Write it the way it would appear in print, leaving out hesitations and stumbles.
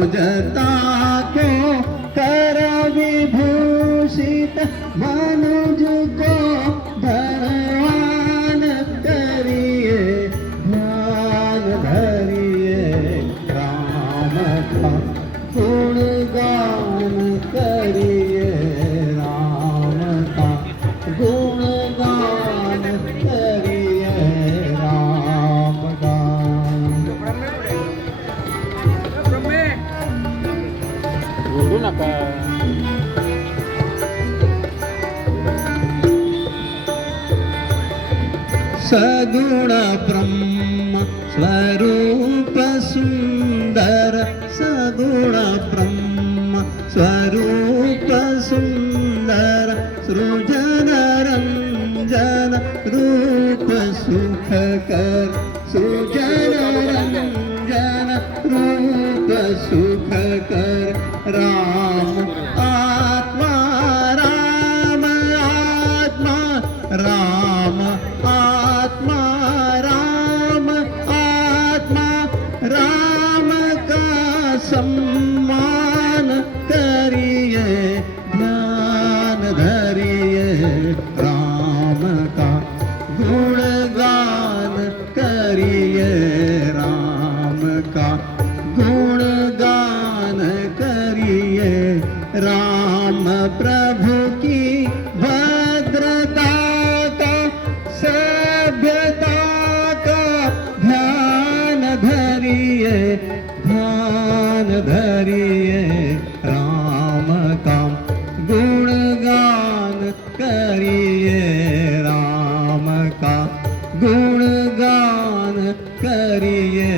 पूजता को कर विभूषित मनुज को धनवान करिए ध्यान धरिए राम का गुणगान करिए राम का गुणगान करिए राम गान ओढू नका. सगुण ब्रह्म स्वरूप सुंदर सगुण ब्रह्म स्वरूप सुंदर सृजन रंजन रूप सुखकर सृजन रंजन रूप सुखकर राम आत्मा राम आत्मा राम आत्मा राम आत्मा राम का सम्मान करिए ध्यान धरिए राम का गुणगान करिए राम का गुणगान करिए राम प्रभु की भद्रता का सभ्यता का ध्यान धरिए राम का गुणगान करिए राम का गुणगान करिए